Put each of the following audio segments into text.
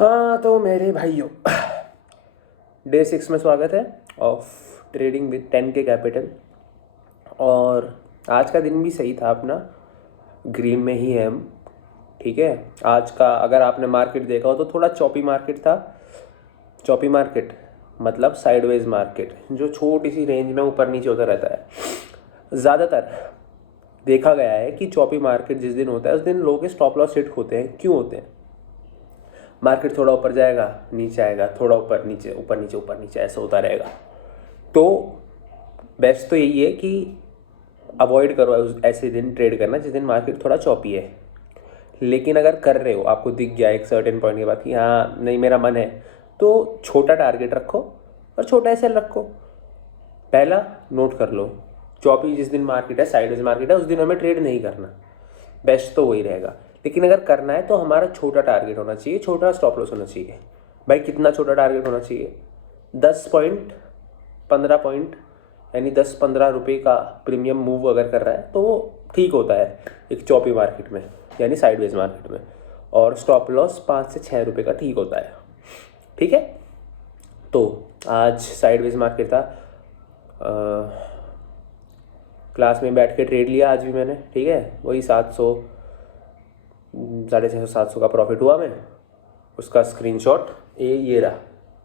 हाँ तो मेरे भाइयों, डे 6 में स्वागत है of trading with 10K capital. और आज का दिन भी सही था अपना, ग्रीन में ही है हम। ठीक है, आज का अगर आपने मार्केट देखा हो तो थोड़ा चॉपी मार्केट था। चॉपी मार्केट मतलब साइडवेज मार्केट, जो छोटी सी रेंज में ऊपर नीचे होता रहता है। ज़्यादातर देखा गया है कि चॉपी मार्केट जिस दिन होता है उस दिन लोगों के स्टॉप लॉस हिट होते हैं। क्यों होते हैं? मार्केट थोड़ा ऊपर जाएगा, नीचे आएगा, थोड़ा ऊपर नीचे, ऊपर नीचे ऐसा होता रहेगा। तो बेस्ट तो यही है कि अवॉइड करो ऐसे दिन ट्रेड करना जिस दिन मार्केट थोड़ा चॉपी है। लेकिन अगर कर रहे हो, आपको दिख गया एक सर्टेन पॉइंट के बाद कि हाँ नहीं मेरा मन है, तो छोटा टारगेट रखो और छोटा एसएल रखो। पहला नोट कर लो, चौपी जिस दिन मार्केट है, साइडवेज मार्केट है, उस दिन हमें ट्रेड नहीं करना। बेस्ट तो वही रहेगा। लेकिन अगर करना है तो हमारा छोटा टारगेट होना चाहिए, छोटा स्टॉप लॉस होना चाहिए। भाई कितना छोटा टारगेट होना चाहिए? 10 पॉइंट, 15 पॉइंट, यानी 10-15 रुपये का प्रीमियम मूव अगर कर रहा है तो वो ठीक होता है एक चौपी मार्केट में, यानी साइडवेज मार्केट में। और स्टॉप लॉस 5 से 6 रुपये का ठीक होता है। ठीक है, तो आज साइडवेज मार्केट था। क्लास में बैठ के ट्रेड लिया आज भी मैंने। ठीक है, वही 700, 650-700 का प्रॉफिट हुआ। मैं उसका स्क्रीनशॉट ये रहा,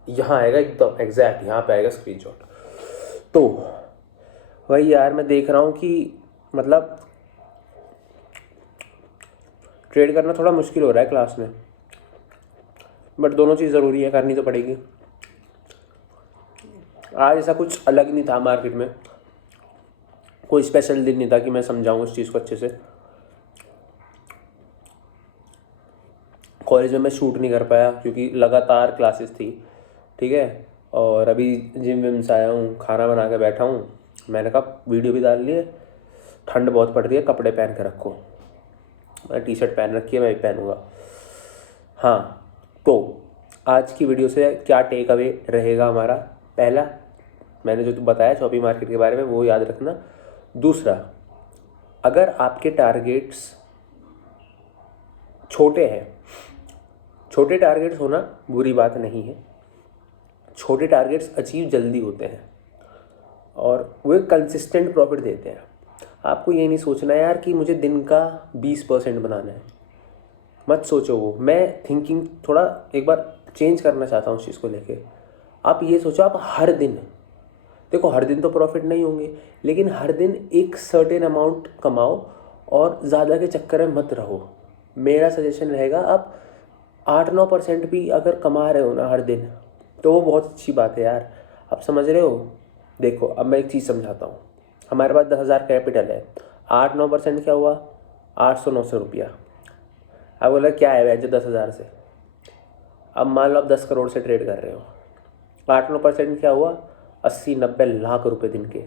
यहाँ आएगा एकदम एग्जैक्ट, यहाँ पे आएगा स्क्रीनशॉट। तो वही यार, मैं देख रहा हूँ कि मतलब ट्रेड करना थोड़ा मुश्किल हो रहा है क्लास में, बट दोनों चीज़ ज़रूरी है, करनी तो पड़ेगी। आज ऐसा कुछ अलग नहीं था मार्केट में, कोई स्पेशल दिन नहीं था कि मैं समझाऊँ उस चीज़ को अच्छे से। कॉलेज में मैं शूट नहीं कर पाया क्योंकि लगातार क्लासेस थी। ठीक है, और अभी जिम विम से आया हूँ, खाना बना के बैठा हूँ। मैंने कहा वीडियो भी डाल ली है, ठंड बहुत पड़ रही है, कपड़े पहन के रखो। मैं टी शर्ट पहन रखी है, मैं भी पहनूँगा। हाँ, तो आज की वीडियो से क्या टेक अवे रहेगा हमारा? पहला, मैंने जो बताया शॉपिंग मार्केट के बारे में वो याद रखना। दूसरा, अगर आपके टारगेट्स छोटे हैं, छोटे टारगेट्स होना बुरी बात नहीं है। छोटे टारगेट्स अचीव जल्दी होते हैं और वे कंसिस्टेंट प्रॉफिट देते हैं। आपको ये नहीं सोचना यार कि मुझे दिन का 20% बनाना है, मत सोचो वो। मैं थिंकिंग थोड़ा एक बार चेंज करना चाहता हूँ उस चीज़ को लेके। आप ये सोचो, आप हर दिन, देखो हर दिन तो प्रॉफिट नहीं होंगे, लेकिन हर दिन एक सर्टेन अमाउंट कमाओ और ज़्यादा के चक्कर में मत रहो। मेरा सजेशन रहेगा, आप 8-9% भी अगर कमा रहे हो ना हर दिन, तो वो बहुत अच्छी बात है यार। आप समझ रहे हो? देखो अब मैं एक चीज़ समझाता हूँ। हमारे पास 10,000 कैपिटल है, 8-9% क्या हुआ? 800-900 रुपया। अब बोला क्या है वैसे 10,000 से? अब मान लो आप 10 करोड़ से ट्रेड कर रहे हो, 8-9% क्या हुआ? 80-90 लाख रुपए दिन के।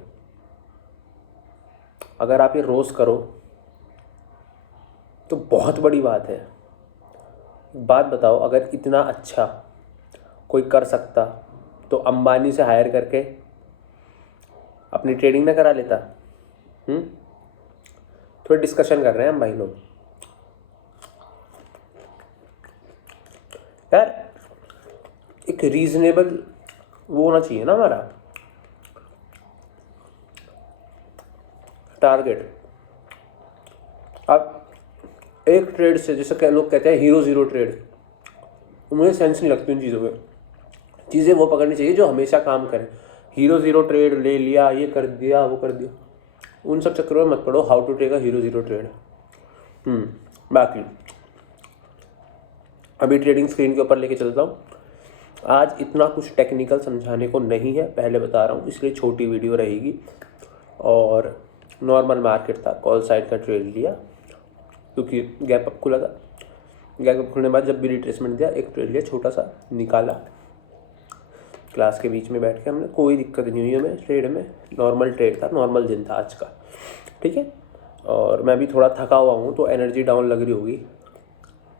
अगर आप ये रोज़ करो तो बहुत बड़ी बात है। बात बताओ, अगर इतना अच्छा कोई कर सकता तो अंबानी से हायर करके अपनी ट्रेडिंग ना करा लेता? थोड़ी डिस्कशन कर रहे हैं हम भाई लोग यार। एक रीजनेबल वो होना चाहिए ना हमारा टारगेट। अब एक ट्रेड से, जैसे लोग कहते हैं हीरो ज़ीरो ट्रेड, मुझे सेंस नहीं लगती उन चीज़ों में। चीज़ें वो पकड़नी चाहिए जो हमेशा काम करें। हीरो ज़ीरो ट्रेड ले लिया, ये कर दिया, वो कर दिया, उन सब चक्करों में मत पड़ो। How to take a hero zero trade. बाकी अभी ट्रेडिंग स्क्रीन के ऊपर लेके चलता हूँ। आज इतना कुछ टेक्निकल समझाने को नहीं है, पहले बता रहा हूँ, इसलिए छोटी वीडियो रहेगी। और नॉर्मल मार्केट था, कॉल साइड का ट्रेड लिया क्योंकि गैप अप खुला था। गैप अप खुलने के बाद जब भी रिट्रेसमेंट दिया, एक ट्रेड लिया, छोटा सा निकाला। क्लास के बीच में बैठ के हमने, कोई दिक्कत नहीं हुई हमें ट्रेड में। नॉर्मल ट्रेड था, नॉर्मल दिन था आज का। ठीक है, और मैं भी थोड़ा थका हुआ हूँ तो एनर्जी डाउन लग रही होगी।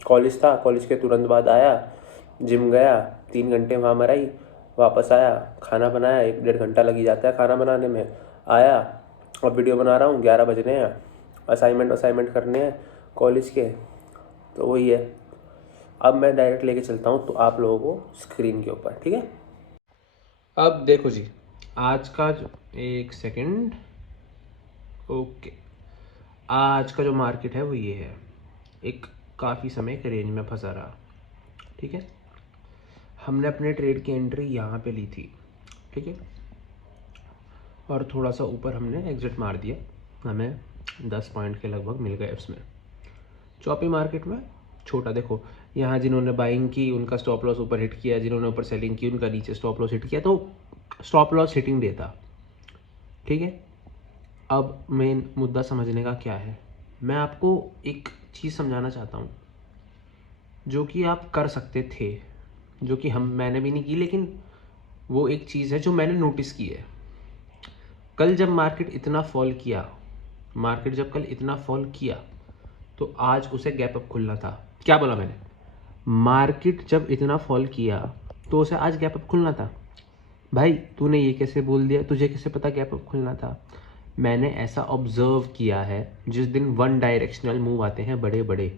कॉलेज था, कॉलेज के तुरंत बाद आया, जिम गया, 3 घंटे वहाँ मराई, वापस आया, खाना बनाया, 1-1.5 घंटा लग ही जाता है खाना बनाने में। आया, अब वीडियो बना रहा हूँ, 11 बजने हैं, असाइनमेंट करने हैं कॉलेज के, तो वही है। अब मैं डायरेक्ट लेके चलता हूँ तो आप लोगों को स्क्रीन के ऊपर, ठीक है। अब देखो जी, आज का एक सेकंड, ओके, आज का जो मार्केट है वो ये है, एक काफ़ी समय एक रेंज में फंसा रहा, ठीक है। हमने अपने ट्रेड की एंट्री यहाँ पे ली थी, ठीक है, और थोड़ा सा ऊपर हमने एग्जिट मार दिया, हमें 10 पॉइंट के लगभग मिल गए उसमें। चौपी मार्केट में छोटा, देखो यहाँ जिन्होंने बाइंग की उनका स्टॉप लॉस ऊपर हिट किया, जिन्होंने ऊपर सेलिंग की उनका नीचे स्टॉप लॉस हिट किया, तो स्टॉप लॉस हिटिंग डे था, ठीक है। अब मेन मुद्दा समझने का क्या है, मैं आपको एक चीज़ समझाना चाहता हूँ जो कि आप कर सकते थे, जो कि मैंने भी नहीं की, लेकिन वो एक चीज़ है जो मैंने नोटिस की है। कल जब मार्केट इतना फॉल किया, मार्केट जब कल इतना फॉल किया तो आज उसे गैप अप खुलना था। क्या बोला मैंने? मार्केट जब इतना फॉल किया तो उसे आज गैप अप खुलना था। भाई तूने ये कैसे बोल दिया, तुझे कैसे पता गैप अप खुलना था? मैंने ऐसा ऑब्जर्व किया है, जिस दिन वन डायरेक्शनल मूव आते हैं बड़े बड़े,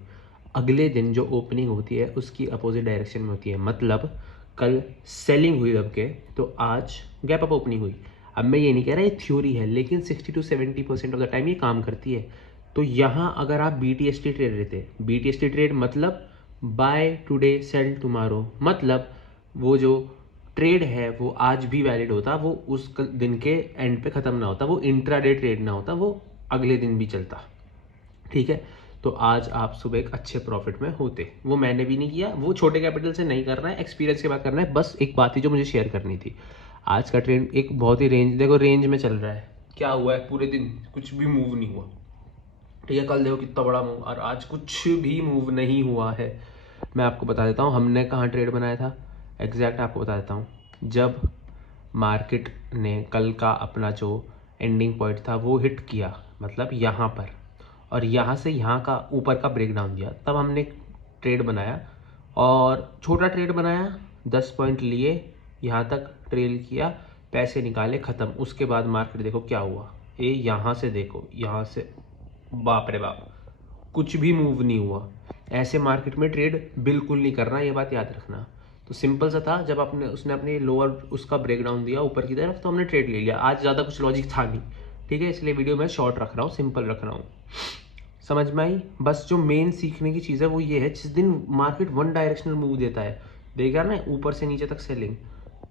अगले दिन जो ओपनिंग होती है उसकी अपोजिट डायरेक्शन में होती है। मतलब कल सेलिंग हुई दब के, तो आज गैप अप ओपनिंग हुई। अब मैं ये नहीं कह रहा ये थ्योरी है, लेकिन 60 to 70% ऑफ द टाइम ये काम करती है। तो यहाँ अगर आप BTST ट्रेड लेते, BTST ट्रेड मतलब बाय टुडे सेल टुमारो, मतलब वो जो ट्रेड है वो आज भी वैलिड होता, वो उस दिन के एंड पे ख़त्म ना होता, वो इंट्राडे ट्रेड ना होता, वो अगले दिन भी चलता, ठीक है। तो आज आप सुबह एक अच्छे प्रॉफिट में होते। वो मैंने भी नहीं किया, वो छोटे कैपिटल से नहीं करना है, एक्सपीरियंस के बाद करना है। बस एक बात थी जो मुझे शेयर करनी थी। आज का ट्रेंड एक बहुत ही रेंज, देखो रेंज में चल रहा है। क्या हुआ है, पूरे दिन कुछ भी मूव नहीं हुआ, ठीक है। कल देखो कितना बड़ा मूव, और आज कुछ भी मूव नहीं हुआ है। मैं आपको बता देता हूँ हमने कहाँ ट्रेड बनाया था, एग्जैक्ट आपको बता देता हूँ। जब मार्केट ने कल का अपना जो एंडिंग पॉइंट था वो हिट किया, मतलब यहाँ पर, और यहाँ से यहाँ का ऊपर का ब्रेक डाउन दिया, तब हमने ट्रेड बनाया, और छोटा ट्रेड बनाया, 10 पॉइंट लिए, यहाँ तक ट्रेल किया, पैसे निकाले, ख़त्म। उसके बाद मार्केट देखो क्या हुआ, ये यहाँ से देखो, यहाँ से बाप रे बाप, कुछ भी मूव नहीं हुआ। ऐसे मार्केट में ट्रेड बिल्कुल नहीं करना, ये बात याद रखना। तो सिंपल सा था, जब उसने अपने लोअर उसका ब्रेकडाउन दिया ऊपर की तरफ, तो हमने ट्रेड ले लिया। आज ज़्यादा कुछ लॉजिक था नहीं, ठीक है, इसलिए वीडियो मैं शॉर्ट रख रहा हूँ, सिंपल रख रहा हूँ। समझ में आई? बस जो मेन सीखने की चीज़ है वो ये है, जिस दिन मार्केट वन डायरेक्शनल मूव देता है, देखा ना ऊपर से नीचे तक सेलिंग,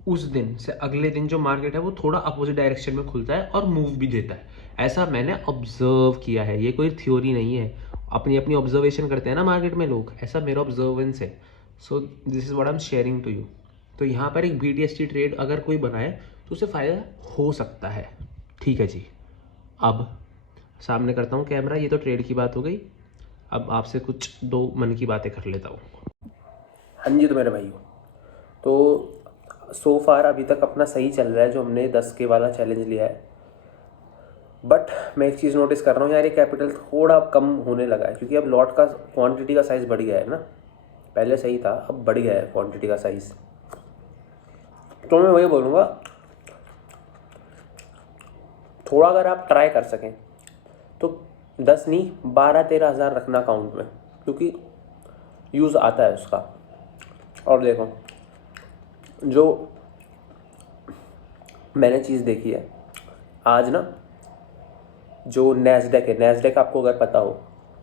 उस दिन से अगले दिन जो मार्केट है वो थोड़ा अपोजिट डायरेक्शन में खुलता है और मूव भी देता है। ऐसा मैंने ऑब्जर्व किया है, ये कोई थ्योरी नहीं है। अपनी अपनी ऑब्जर्वेशन करते हैं ना मार्केट में लोग, ऐसा मेरा ऑब्जर्वेंस है। So this is what I am sharing to you. तो यहाँ पर एक BTST ट्रेड अगर कोई बनाए तो उसे फ़ायदा हो सकता है, ठीक है जी। अब सामने करता हूँ कैमरा, ये तो ट्रेड की बात हो गई। अब आपसे कुछ दो मन की बातें कर लेता हूँ। हाँ जी, तो मेरे भाइयों, तो सो फार अभी तक अपना सही चल रहा है, जो हमने 10K वाला चैलेंज लिया है। बट मैं एक चीज़ नोटिस कर रहा हूँ यार, ये कैपिटल थोड़ा कम होने लगा है, क्योंकि अब लॉट का क्वांटिटी का साइज़ बढ़ गया है ना। पहले सही था, अब बढ़ गया है क्वांटिटी का साइज़। तो मैं वही बोलूँगा, थोड़ा अगर आप ट्राई कर सकें तो 10 नहीं 12-13 हज़ार रखना अकाउंट में, क्योंकि यूज़ आता है उसका। और देखो, जो मैंने चीज़ देखी है आज ना, जो नैस्डैक है, नैस्डैक आपको अगर पता हो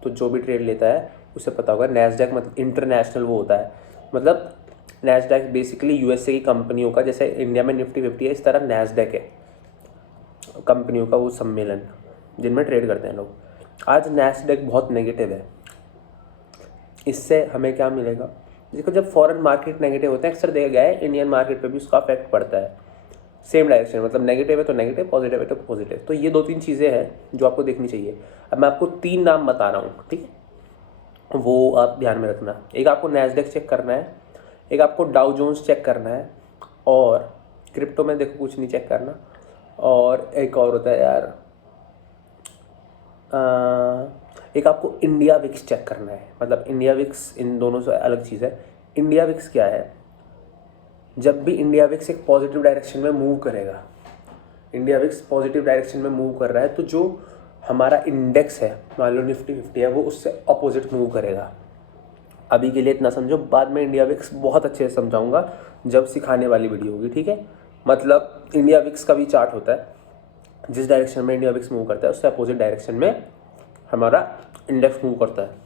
तो जो भी ट्रेड लेता है उसे पता होगा, नैस्डैक मतलब इंटरनेशनल वो होता है। मतलब नैस्डैक बेसिकली USA की कंपनियों का, जैसे इंडिया में निफ्टी 50 है, इस तरह नैस्डैक है कंपनियों का वो सम्मेलन, जिनमें ट्रेड करते हैं लोग। आज नैस्डैक बहुत नेगेटिव है। इससे हमें क्या मिलेगा? देखो, जब फॉरेन मार्केट नेगेटिव होते हैं, अक्सर देखा गया है इंडियन मार्केट पे भी उसका इफेक्ट पड़ता है, सेम डायरेक्शन। मतलब नेगेटिव है तो नेगेटिव, पॉजिटिव है तो पॉजिटिव। तो ये 2-3 चीज़ें हैं जो आपको देखनी चाहिए। अब मैं आपको 3 नाम बता रहा हूँ, ठीक है, वो आप ध्यान में रखना। एक आपको नैस्डैक चेक करना है, एक आपको डाउ जोन्स चेक करना है, और क्रिप्टो में देखो कुछ नहीं चेक करना, और एक और होता है यार, एक आपको इंडिया विक्स चेक करना है। मतलब इंडिया विक्स इन दोनों से अलग चीज़ है। इंडिया विक्स क्या है? जब भी इंडिया विक्स एक पॉजिटिव डायरेक्शन में मूव करेगा, इंडिया विक्स पॉजिटिव डायरेक्शन में मूव कर रहा है, तो जो हमारा इंडेक्स है, मान लो निफ्टी 50 है, वो उससे अपोजिट मूव करेगा, अभी के लिए इतना समझो, बाद में इंडिया विक्स बहुत अच्छे से समझाऊंगा जब सिखाने वाली वीडियो होगी, ठीक है। मतलब इंडिया विक्स का भी चार्ट होता है, जिस डायरेक्शन में इंडिया विक्स मूव करता है उससे अपोजिट डायरेक्शन में हमारा इंडेक्स मूव करता है।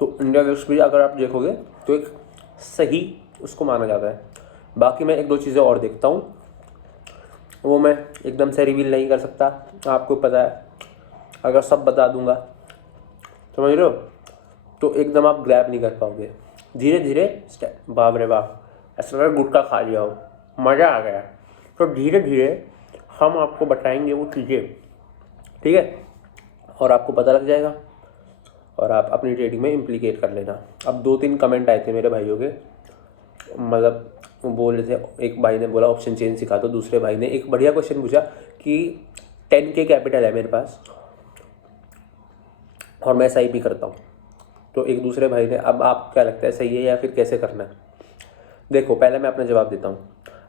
तो इंडिया विक्स भी अगर आप देखोगे तो एक सही उसको माना जाता है। बाकी मैं एक दो चीज़ें और देखता हूँ, वो मैं एकदम से रिवील नहीं कर सकता, आपको पता है। अगर सब बता दूंगा, समझ रहे हो, तो एकदम आप ग्रैब नहीं कर पाओगे। धीरे धीरे स्टेप, बाप रे बाप, ऐसा लग रहा है गुटखा खा लिया हो, मज़ा आ गया। तो धीरे धीरे हम आपको बताएंगे वो चीज़ें, ठीक है, और आपको पता लग जाएगा और आप अपनी ट्रेडिंग में इम्प्लीकेट कर लेना। अब 2-3 कमेंट आए थे मेरे भाइयों के, मतलब वो बोल रहे थे, एक भाई ने बोला ऑप्शन चेन सिखा दो, दूसरे भाई ने एक बढ़िया क्वेश्चन पूछा कि 10K कैपिटल है मेरे पास और मैं SIP करता हूँ, तो एक दूसरे भाई ने, अब आप क्या लगता है सही है या फिर कैसे करना है? देखो, पहले मैं अपना जवाब देता हूँ।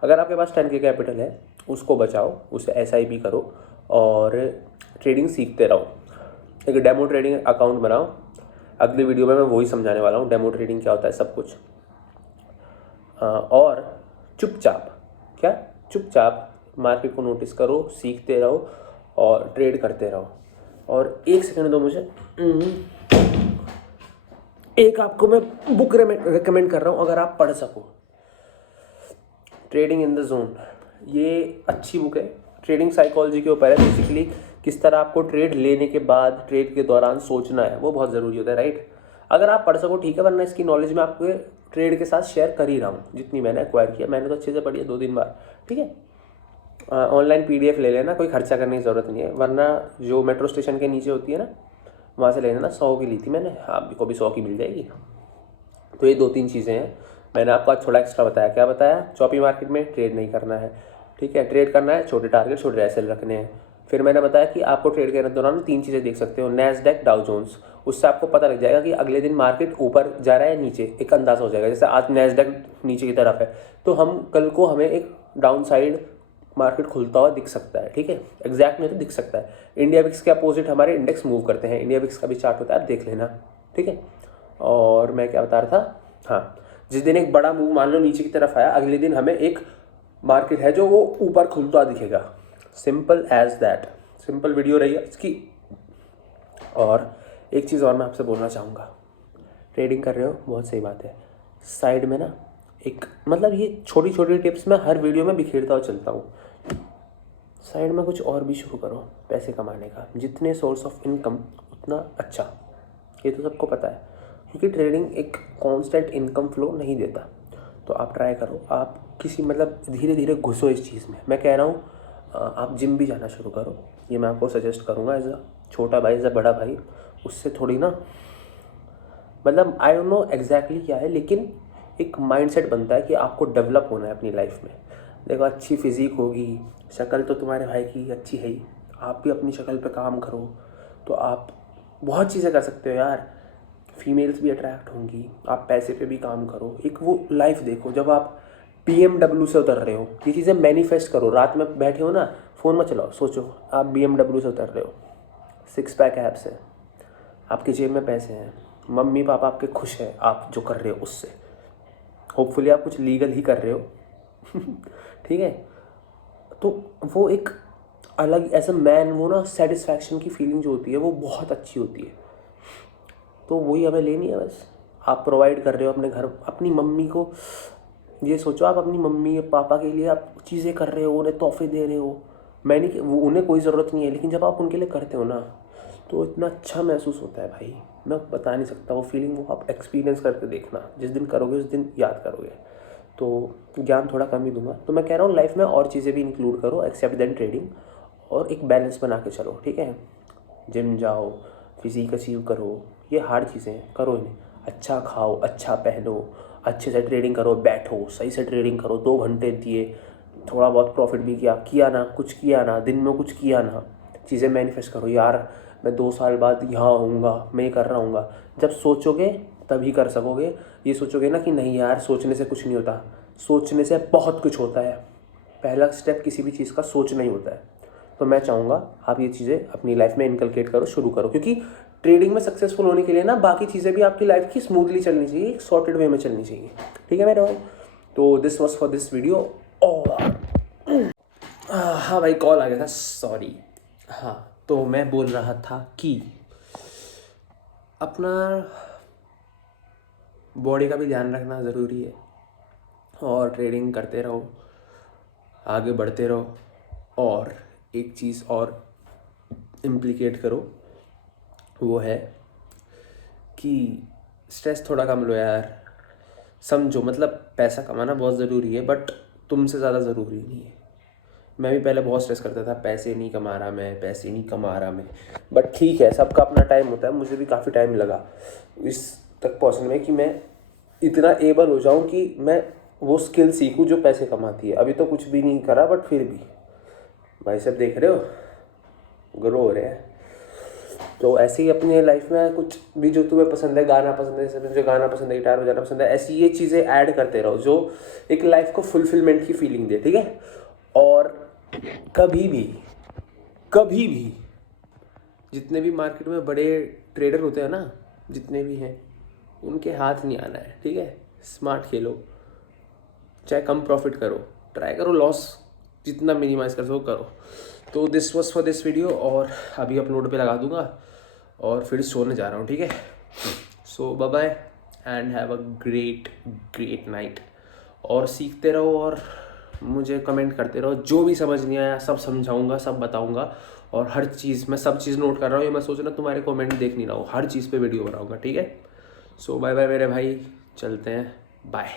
अगर आपके पास 10K कैपिटल है, उसको बचाओ, उसे SIP करो और ट्रेडिंग सीखते रहो। एक डेमो ट्रेडिंग अकाउंट बनाओ, अगली वीडियो में मैं वही समझाने वाला हूँ, डेमो ट्रेडिंग क्या होता है, सब कुछ। और चुपचाप मार्केट को नोटिस करो, सीखते रहो और ट्रेड करते रहो। और 1 सेकंड दो मुझे, एक आपको मैं बुक रिकमेंड कर रहा हूँ, अगर आप पढ़ सको, ट्रेडिंग इन द जोन। ये अच्छी बुक है, ट्रेडिंग साइकोलॉजी के ऊपर है। बेसिकली किस तरह आपको ट्रेड लेने के बाद, ट्रेड के दौरान सोचना है, वो बहुत ज़रूरी होता है, राइट। अगर आप पढ़ सको ठीक है, वरना इसकी नॉलेज मैं आपको ट्रेड के साथ शेयर कर ही रहा हूँ, जितनी मैंने एक्वायर किया। मैंने तो अच्छे से पढ़ी है 2-3 बार, ठीक है। ऑनलाइन PDF ले लेना, कोई खर्चा करने की ज़रूरत नहीं है, वरना जो मेट्रो स्टेशन के नीचे होती है ना, वहाँ से ले लेना। 100 की ली थी मैंने, आपको भी 100 की मिल जाएगी। तो ये 2-3 चीज़ें हैं। मैंने आपको आज थोड़ा एक्स्ट्रा बताया। क्या बताया? चॉपी मार्केट में ट्रेड नहीं करना है, ठीक है। ट्रेड करना है, छोटे टारगेट, छोटे एसएल रखने हैं। फिर मैंने बताया कि आपको ट्रेड करने के दौरान 3 चीज़ें देख सकते हो, नैस्डैक, डाउ जोन्स। उससे आपको पता लग जाएगा कि अगले दिन मार्केट ऊपर जा रहा है या नीचे, एक अंदाज़ा हो जाएगा। जैसे आज नैस्डैक नीचे की तरफ है, तो हम कल को हमें एक डाउन साइड मार्केट खुलता हुआ दिख सकता है, ठीक है। एग्जैक्ट में तो दिख सकता है। इंडिया विक्स के अपोजिट हमारे इंडेक्स मूव करते हैं, इंडिया विक्स का भी चार्ट होता है, आप देख लेना, ठीक है। और मैं क्या बता रहा था, हाँ, जिस दिन एक बड़ा मूव मान लो नीचे की तरफ आया, अगले दिन हमें एक मार्केट है जो वो ऊपर खुलता दिखेगा। Simple as that. Simple video रही है इसकी। और एक चीज़ और मैं आपसे बोलना चाहूँगा, ट्रेडिंग कर रहे हो, बहुत सही बात है, साइड में ना एक, मतलब ये छोटी छोटी टिप्स मैं हर वीडियो में बिखेरता हुआ चलता हूँ, साइड में कुछ और भी शुरू करो पैसे कमाने का। जितने सोर्स ऑफ इनकम उतना अच्छा, ये तो सबको पता है, क्योंकि ट्रेडिंग एक कांस्टेंट इनकम फ्लो नहीं देता। तो आप ट्राई करो, आप किसी, मतलब धीरे धीरे घुसो इस चीज़ में। मैं कह रहा हूँ आप जिम भी जाना शुरू करो, ये मैं आपको सजेस्ट करूँगा एज अ छोटा भाई, एज अ बड़ा भाई। उससे थोड़ी ना, मतलब आई डोंट नो एग्जैक्टली क्या है, लेकिन एक माइंडसेट बनता है कि आपको डेवलप होना है अपनी लाइफ में। देखो, अच्छी फिजिक होगी, शक्ल तो तुम्हारे भाई की अच्छी है ही, आप भी अपनी शक्ल पे काम करो तो आप बहुत चीज़ें कर सकते हो यार। फीमेल्स भी अट्रैक्ट होंगी, आप पैसे पे भी काम करो, एक वो लाइफ देखो जब आप BMW से उतर रहे हो। ये चीज़ें मैनिफेस्ट करो, रात में बैठे हो ना, फ़ोन मत चलाओ, सोचो आप BMW से उतर रहे हो, 6 पैक एब्स है, आपके जेब में पैसे हैं, मम्मी पापा आपके खुश हैं आप जो कर रहे हो उससे। होपफुली आप कुछ लीगल ही कर रहे हो ठीक है। तो वो एक अलग एज अ मैन, वो ना सेटिस्फैक्शन की फीलिंग जो होती है वो बहुत अच्छी होती है। तो वही हमें लेनी है बस। आप प्रोवाइड कर रहे हो अपने घर, अपनी मम्मी को, ये सोचो आप अपनी मम्मी पापा के लिए आप चीज़ें कर रहे हो, उन्हें तोहफे दे रहे हो। मैंने वो, उन्हें कोई ज़रूरत नहीं है, लेकिन जब आप उनके लिए करते हो ना, तो इतना अच्छा महसूस होता है भाई, मैं बता नहीं सकता वो फीलिंग। वो आप एक्सपीरियंस करके देखना, जिस दिन करोगे उस दिन याद करोगे। तो ज्ञान थोड़ा कम ही दूंगा, तो मैं कह रहा हूँ लाइफ में और चीज़ें भी इंक्लूड करो एक्सेप्ट देन ट्रेडिंग, और एक बैलेंस बना के चलो, ठीक है। जिम जाओ, फिजिक अचीव करो, ये हार्ड चीज़ें करो इन्हें। अच्छा खाओ, अच्छा पहनो, अच्छे से ट्रेडिंग करो, बैठो सही से ट्रेडिंग करो, 2 घंटे दिए, थोड़ा बहुत प्रॉफिट भी किया ना, कुछ किया ना, दिन में कुछ किया ना, चीज़ें मैनिफेस्ट करो। यार मैं 2 साल बाद यहाँ आऊँगा, मैं ये कर रहा हूँगा। जब सोचोगे तभी कर सकोगे। ये सोचोगे ना कि नहीं यार सोचने से कुछ नहीं होता, सोचने से बहुत कुछ होता है। पहला स्टेप किसी भी चीज़ का सोचना ही होता है। तो मैं चाहूँगा आप ये चीज़ें अपनी लाइफ में इनकलकेट करो, शुरू करो, क्योंकि ट्रेडिंग में सक्सेसफुल होने के लिए ना बाकी चीज़ें भी आपकी लाइफ की स्मूथली चलनी चाहिए, एक सॉर्टेड वे में चलनी चाहिए। ठीक है मेरे भाई, तो this was for this video. और हाँ भाई, कॉल आ गया था, सॉरी। हाँ, तो मैं बोल रहा था कि अपना बॉडी का भी ध्यान रखना ज़रूरी है, और ट्रेडिंग करते रहो, आगे बढ़ते रहो। और एक चीज़ और इम्प्लीकेट करो, वो है कि स्ट्रेस थोड़ा कम लो यार। समझो, मतलब पैसा कमाना बहुत ज़रूरी है, बट तुमसे ज़्यादा ज़रूरी नहीं है। मैं भी पहले बहुत स्ट्रेस करता था, पैसे नहीं कमा रहा मैं, पैसे नहीं कमा रहा मैं। बट ठीक है, सबका अपना टाइम होता है। मुझे भी काफ़ी टाइम लगा इस तक पहुँचने में कि मैं इतना एबल हो जाऊँ कि मैं वो स्किल सीखूँ जो पैसे कमाती है। अभी तो कुछ भी नहीं करा, बट फिर भी भाई सब देख रहे हो, ग्रो हो रहे हैं। तो ऐसे ही अपनी लाइफ में कुछ भी जो तुम्हें पसंद है, गाना पसंद है, जैसे मुझे गाना पसंद है, गिटार बजाना पसंद है, ऐसी ये चीज़ें ऐड करते रहो जो एक लाइफ को फुलफिलमेंट की फीलिंग दे। ठीक है, और कभी भी जितने भी मार्केट में बड़े ट्रेडर होते हैं ना, जितने भी हैं, उनके हाथ नहीं आना है। ठीक है, स्मार्ट खेलो, चाहे कम प्रॉफिट करो, ट्राई करो लॉस जितना मिनिमाइज कर सको करो। तो this was for this video, और अभी अपलोड पे लगा दूंगा और फिर सोने जा रहा हूँ। ठीक है, so bye bye and have a great night. और सीखते रहो और मुझे कमेंट करते रहो, जो भी समझ नहीं आया सब समझाऊंगा, सब बताऊंगा। और हर चीज़, मैं सब चीज़ नोट कर रहा हूँ, ये मैं सोच रहा हूँ तुम्हारे कमेंट देख नहीं रहा हूँ, हर चीज़ पे वीडियो बनाऊंगा। ठीक है, सो बाय बाय मेरे भाई, चलते हैं, बाय।